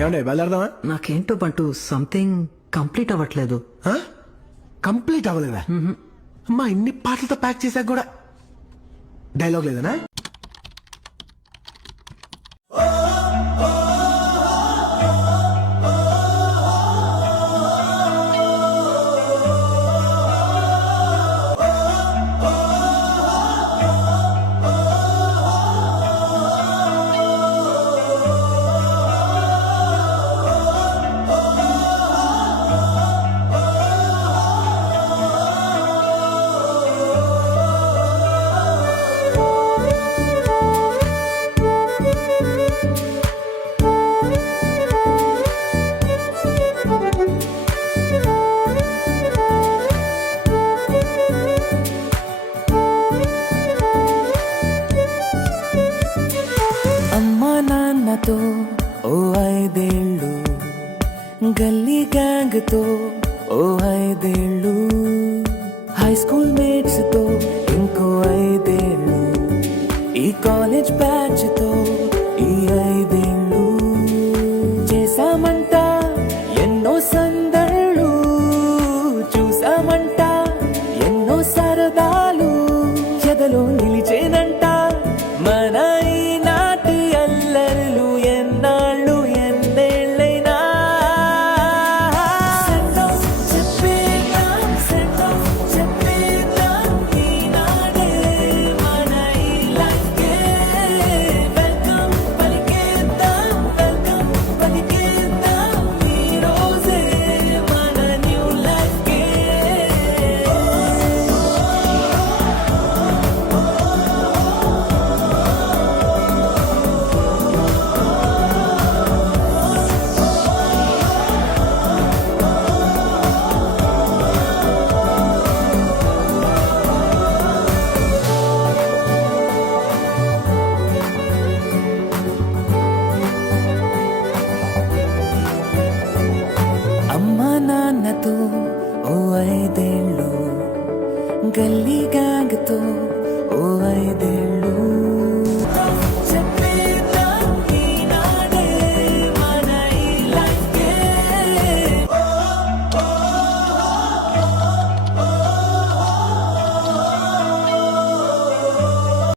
ఏమండే బయలుదేరదామా? నాకేంటో బంటూ something complete అవ్వట్లేదు. Complete అవ్వలేదా? అమ్మా ఇన్ని పాటలతో ప్యాక్ చేశాక కూడా డైలాగ్ లేదనా? నాన్నతో ఓ 5 ఏళ్ళు, గల్లీ గ్యాంగ్ తో ఓ 5 ఏళ్ళు, హై స్కూల్ మేట్స్ తో ఇంకో 5 ఏళ్ళు, ఈ కాలేజ్ బ్యాచ్ తో ఈ 5 ఏళ్ళు, చేసామంట ఎన్నో సందళ్ళు, చూసామంట ఎన్నో సరదాలు, ఎదలో నిలిచేనంట మన ఈనాటి అల్లర్లు ఎన్నాళ్ళు ఎన్నేళ్ళైనా. చెప్పేద్దాం ఈనాడే మన ఈ లైఫ్కే వెల్కమ్ పలికేద్దాం ఈ రోజే మన న్యూ లైఫ్కే. అమ్మా నాన్నతో ఓ 5 ఏళ్ళు, గల్లీ గ్యాంగ్ తో ఓ 5 ఏళ్ళు,